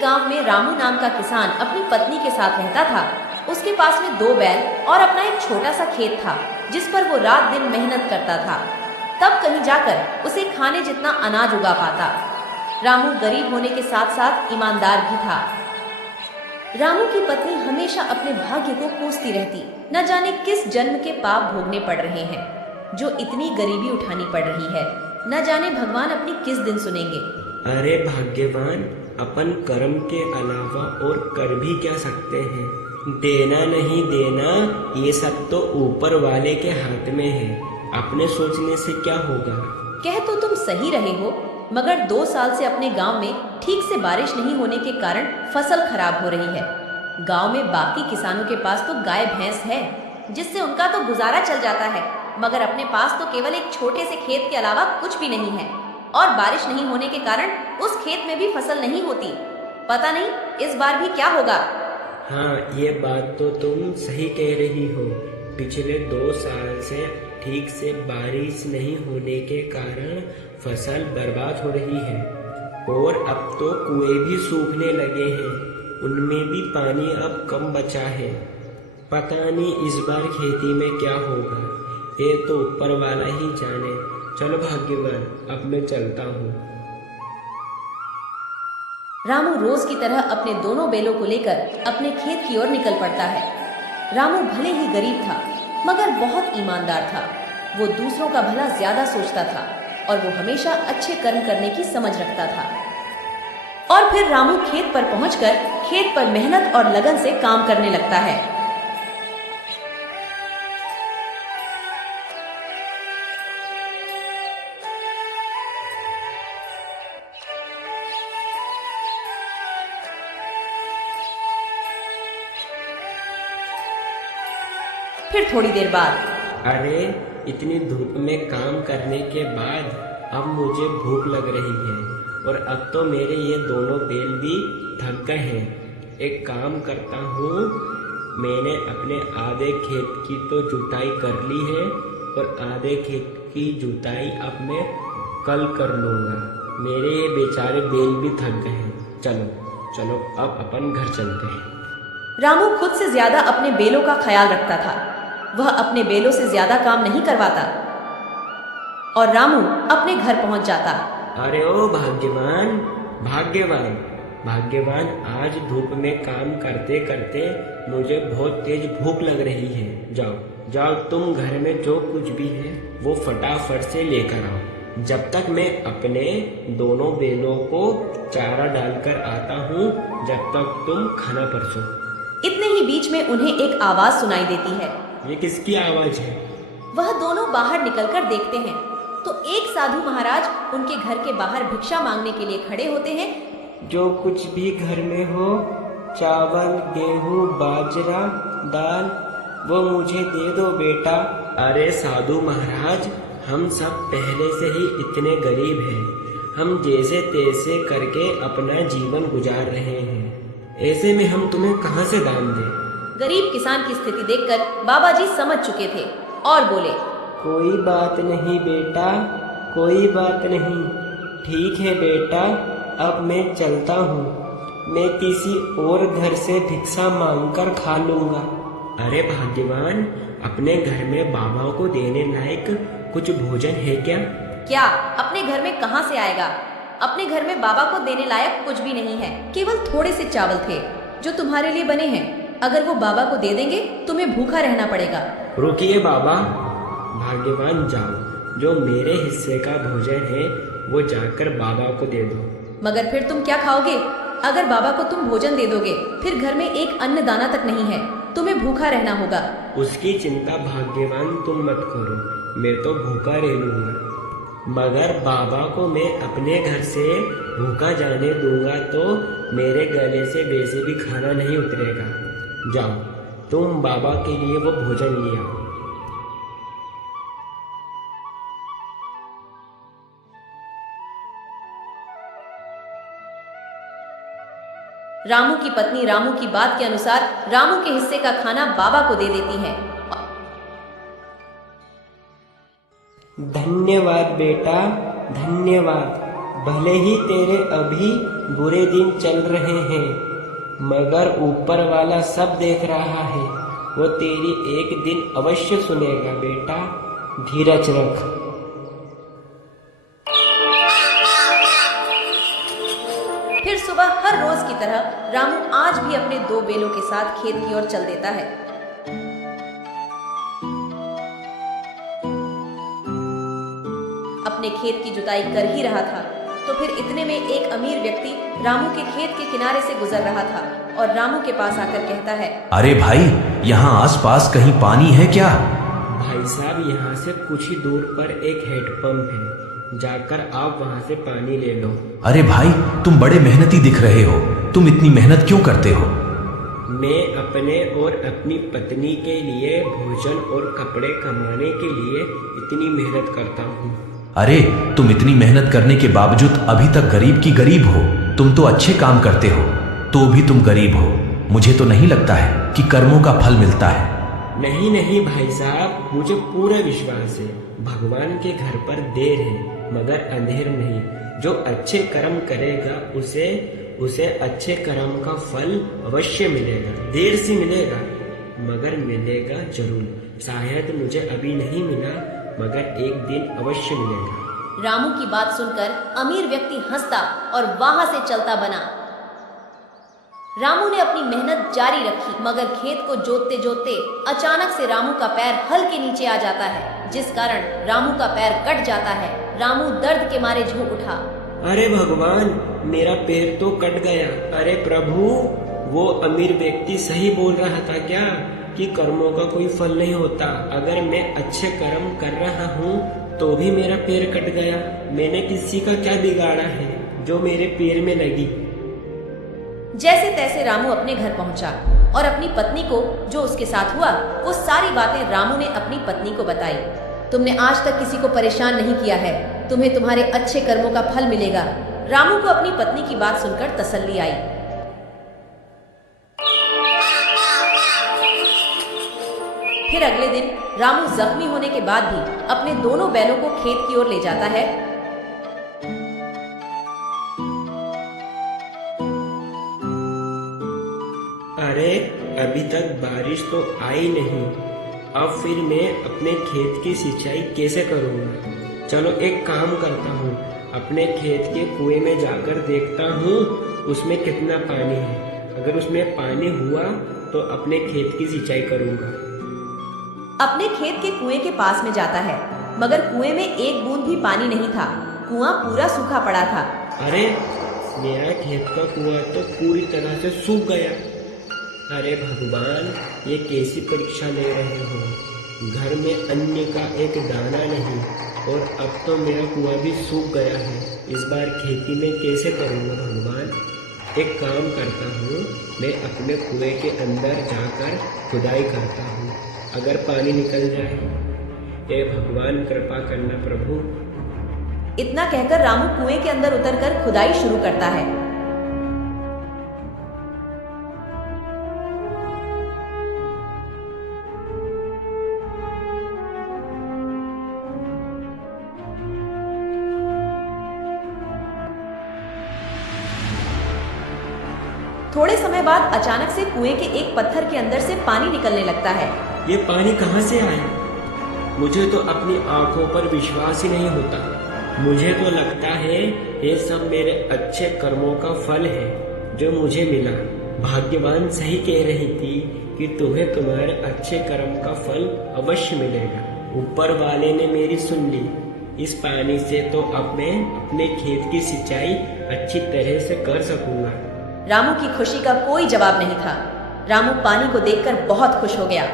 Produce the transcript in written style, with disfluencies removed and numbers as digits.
एक गांव में रामू नाम का किसान अपनी पत्नी के साथ रहता था। उसके पास में 2 बैल और अपना एक छोटा सा खेत था, जिस पर वो रात दिन मेहनत करता था, तब कहीं जाकर उसे खाने जितना अनाज उगा पाता। रामू गरीब होने के साथ साथ ईमानदार भी था। रामू की पत्नी हमेशा अपने भाग्य को कोसती रहती। न जाने किस जन्म के पाप भोगने पड़ रहे हैं, जो इतनी गरीबी उठानी पड़ रही है। न जाने भगवान अपनी किस दिन सुनेंगे। अरे भाग्यवान, अपन कर्म के अलावा और कर भी क्या सकते हैं। देना नहीं देना ये सब तो ऊपर वाले के हाथ में है। अपने सोचने से क्या होगा। कह तो तुम सही रहे हो, मगर 2 साल से अपने गांव में ठीक से बारिश नहीं होने के कारण फसल खराब हो रही है। गांव में बाकी किसानों के पास तो गाय भैंस है, जिससे उनका तो गुजारा चल जाता है, मगर अपने पास तो केवल एक छोटे से खेत के अलावा कुछ भी नहीं है। और बारिश नहीं होने के कारण उस खेत में भी फसल नहीं होती। पता नहीं इस बार भी क्या होगा। हाँ, ये बात तो तुम सही कह रही हो। पिछले 2 साल से ठीक से बारिश नहीं होने के कारण फसल बर्बाद हो रही है। और अब तो कुएं भी सूखने लगे हैं, उनमें भी पानी अब कम बचा है। पता नहीं इस बार खेती में क्या होगा, ये तो ऊपर वाला ही जाने। चलो भाग्यवान, अब मैं चलता हूँ। रामू रोज की तरह अपने दोनों बैलों को लेकर अपने खेत की ओर निकल पड़ता है। रामू भले ही गरीब था, मगर बहुत ईमानदार था। वो दूसरों का भला ज्यादा सोचता था और वो हमेशा अच्छे कर्म करने की समझ रखता था। और फिर रामू खेत पर पहुंचकर खेत पर मेहनत और लगन से काम करने लगता है। फिर थोड़ी देर बाद अरे, इतनी धूप में काम करने के बाद अब मुझे भूख लग रही है और अब तो मेरे ये दोनों बैल भी थक गए हैं। एक काम करता हूँ, मैंने अपने आधे खेत की तो जुताई कर ली है और आधे खेत की जुताई अब मैं कल कर लूँगा। मेरे ये बेचारे बैल भी थक गए हैं। चलो चलो, अब अपन घर चलते हैं। रामू खुद से ज्यादा अपने बैलों का ख्याल रखता था। वह अपने बैलों से ज्यादा काम नहीं करवाता और रामू अपने घर पहुंच जाता। अरे ओ भाग्यवान, भाग्यवान, भाग्यवान, आज धूप में काम करते करते मुझे बहुत तेज भूख लग रही है। जाओ जाओ, तुम घर में जो कुछ भी है वो फटाफट से लेकर आओ। जब तक मैं अपने दोनों बैलों को चारा डालकर आता हूँ, जब तक तुम खाना परसो। इतने ही बीच में उन्हें एक आवाज सुनाई देती है। ये किसकी आवाज है? वह दोनों बाहर निकलकर देखते हैं तो एक साधु महाराज उनके घर के बाहर भिक्षा मांगने के लिए खड़े होते हैं। जो कुछ भी घर में हो, चावल, गेहूं, बाजरा, दाल, वो मुझे दे दो बेटा। अरे साधु महाराज, हम सब पहले से ही इतने गरीब हैं। हम जैसे तैसे करके अपना जीवन गुजार रहे हैं। ऐसे में हम तुम्हें कहाँ से दान दें? गरीब किसान की स्थिति देखकर बाबा जी समझ चुके थे और बोले, कोई बात नहीं बेटा, कोई बात नहीं। ठीक है बेटा, अब मैं चलता हूँ। मैं किसी और घर से भिक्षा मांगकर खा लूँगा। अरे भाग्यवान, अपने घर में बाबा को देने लायक कुछ भोजन है क्या? क्या अपने घर में कहाँ से आएगा? अपने घर में बाबा को देने लायक कुछ भी नहीं है। केवल थोड़े से चावल थे जो तुम्हारे लिए बने हैं। अगर वो बाबा को दे देंगे तुम्हें भूखा रहना पड़ेगा। रुकिए बाबा, भाग्यवान जाओ, जो मेरे हिस्से का भोजन है वो जाकर बाबा को दे दो। मगर फिर तुम क्या खाओगे? अगर बाबा को तुम भोजन दे दोगे फिर घर में एक अन्न दाना तक नहीं है, तुम्हें भूखा रहना होगा। उसकी चिंता भाग्यवान तुम मत करो, मैं तो भूखा रह लूंगा। मगर बाबा को मैं अपने घर से भूखा जाने दूंगा तो मेरे गले से वैसे भी खाना नहीं उतरेगा। जाओ, तुम बाबा के लिए वो भोजन ले आओ। रामू की पत्नी रामू की बात के अनुसार रामू के हिस्से का खाना बाबा को दे देती है। धन्यवाद बेटा, धन्यवाद। भले ही तेरे अभी बुरे दिन चल रहे हैं, मगर ऊपर वाला सब देख रहा है। वो तेरी एक दिन अवश्य सुनेगा बेटा, धीरज रख। फिर सुबह हर रोज की तरह रामू आज भी अपने 2 बेलों के साथ खेत की ओर चल देता है। अपने खेत की जुताई कर ही रहा था तो फिर इतने में एक अमीर व्यक्ति रामू के खेत के किनारे से गुजर रहा था और रामू के पास आकर कहता है, अरे भाई, यहाँ आसपास कहीं पानी है क्या? भाई साहब, यहाँ से कुछ ही दूर पर एक हैंडपंप है, जाकर आप वहाँ से पानी ले लो। अरे भाई, तुम बड़े मेहनती दिख रहे हो, तुम इतनी मेहनत क्यों करते हो? मैं अपने और अपनी पत्नी के लिए भोजन और कपड़े कमाने के लिए इतनी मेहनत करता हूँ। अरे, तुम इतनी मेहनत करने के बावजूद अभी तक गरीब की गरीब हो। तुम तो अच्छे काम करते हो, तो भी तुम गरीब हो। मुझे तो नहीं लगता है कि कर्मों का फल मिलता है। नहीं नहीं भाई साहब, मुझे पूरा विश्वास है, भगवान के घर पर देर है मगर अंधेर नहीं। जो अच्छे कर्म करेगा उसे अच्छे कर्म का फल अवश्य मिलेगा। देर से मिलेगा मगर मिलेगा जरूर। शायद मुझे अभी नहीं मिला मगर एक दिन अवश्य मिलेगा। रामू की बात सुनकर अमीर व्यक्ति हंसता और वहां से चलता बना। रामू ने अपनी मेहनत जारी रखी मगर खेत को जोतते जोतते अचानक से रामू का पैर हल के नीचे आ जाता है, जिस कारण रामू का पैर कट जाता है। रामू दर्द के मारे झूम उठा। अरे भगवान, मेरा पैर तो कट गया। अरे प्रभु, वो अमीर व्यक्ति सही बोल रहा था क्या कि कर्मों का कोई फल नहीं होता? अगर मैं अच्छे कर्म कर रहा हूँ तो भी मेरा पैर कट गया। मैंने किसी का क्या बिगाड़ा है जो मेरे पैर में लगी? जैसे तैसे रामू अपने घर पहुंचा और अपनी पत्नी को जो उसके साथ हुआ वो सारी बातें रामू ने अपनी पत्नी को बताई। तुमने आज तक किसी को परेशान नहीं किया है, तुम्हें तुम्हारे अच्छे कर्मों का फल मिलेगा। रामू को अपनी पत्नी की बात सुनकर तसल्ली आई। फिर अगले दिन रामू जख्मी होने के बाद भी अपने दोनों बैलों को खेत की ओर ले जाता है। अरे अभी तक बारिश तो आई नहीं, अब फिर मैं अपने खेत की सिंचाई कैसे करूँगा? चलो एक काम करता हूँ, अपने खेत के कुएं में जाकर देखता हूँ उसमें कितना पानी है। अगर उसमें पानी हुआ तो अपने खेत की सिंचाई करूँगा। अपने खेत के कुएं के पास में जाता है मगर कुएं में एक बूंद भी पानी नहीं था। कुआं पूरा सूखा पड़ा था। अरे मेरा खेत का कुआं तो पूरी तरह से सूख गया। अरे भगवान, ये कैसी परीक्षा ले रहे हो? घर में अन्न का एक दाना नहीं और अब तो मेरा कुआं भी सूख गया है। इस बार खेती में कैसे करूँगा भगवान? एक काम करता हूँ, मैं अपने कुएं के अंदर जाकर खुदाई करता हूँ। अगर पानी निकल जाए, हे भगवान कृपा करना प्रभु। इतना कहकर रामू कुएं के अंदर उतरकर खुदाई शुरू करता है। थोड़े समय बाद अचानक से कुएं के एक पत्थर के अंदर से पानी निकलने लगता है। ये पानी कहाँ से आया? मुझे तो अपनी आंखों पर विश्वास ही नहीं होता। मुझे तो लगता है ये सब मेरे अच्छे कर्मों का फल है जो मुझे मिला। भाग्यवान सही कह रही थी कि तुम्हें तुम्हारे अच्छे कर्म का फल अवश्य मिलेगा। ऊपर वाले ने मेरी सुन ली। इस पानी से तो अब मैं अपने खेत की सिंचाई अच्छी तरह से कर सकूंगा। रामू की खुशी का कोई जवाब नहीं था। रामू पानी को देखकर बहुत खुश हो गया।